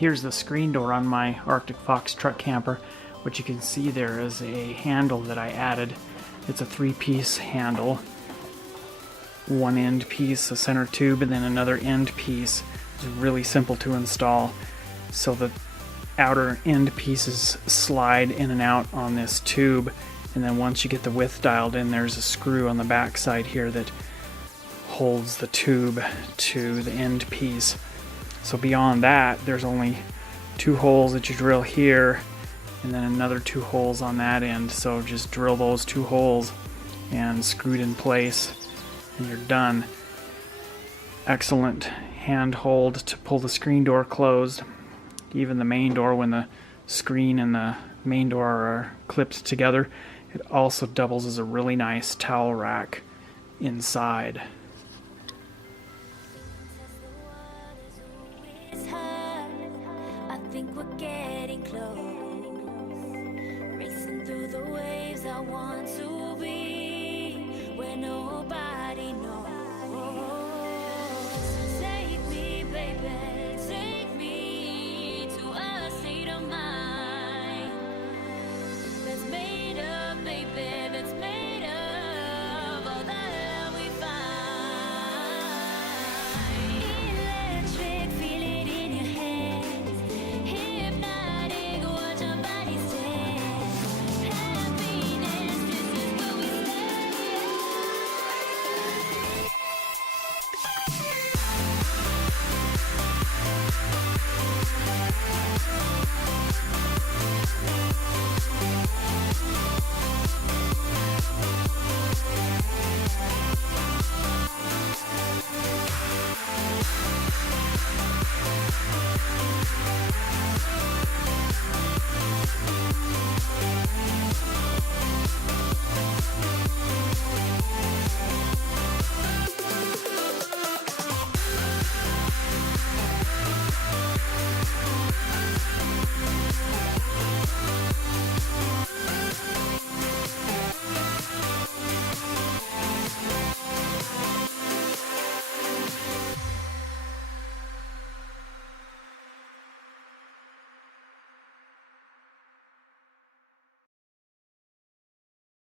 Here's the screen door on my Arctic Fox truck camper. What you can see there is a handle that I added. It's a 3-piece handle. One end piece, a center tube, and then another end piece. It's really simple to install. So the outer end pieces slide in and out on this tube, and then once you get the width dialed in, there's a screw on the back side here that holds the tube to the end piece. So beyond that, there's only 2 holes that you drill here, and then another 2 holes on that end. So just drill those 2 holes and screw it in place, and you're done. Excellent handhold to pull the screen door closed. Even the main door, when the screen and the main door are clipped together, it also doubles as a really nice towel rack inside. I think we're getting close, racing through the waves. I want to be where nobody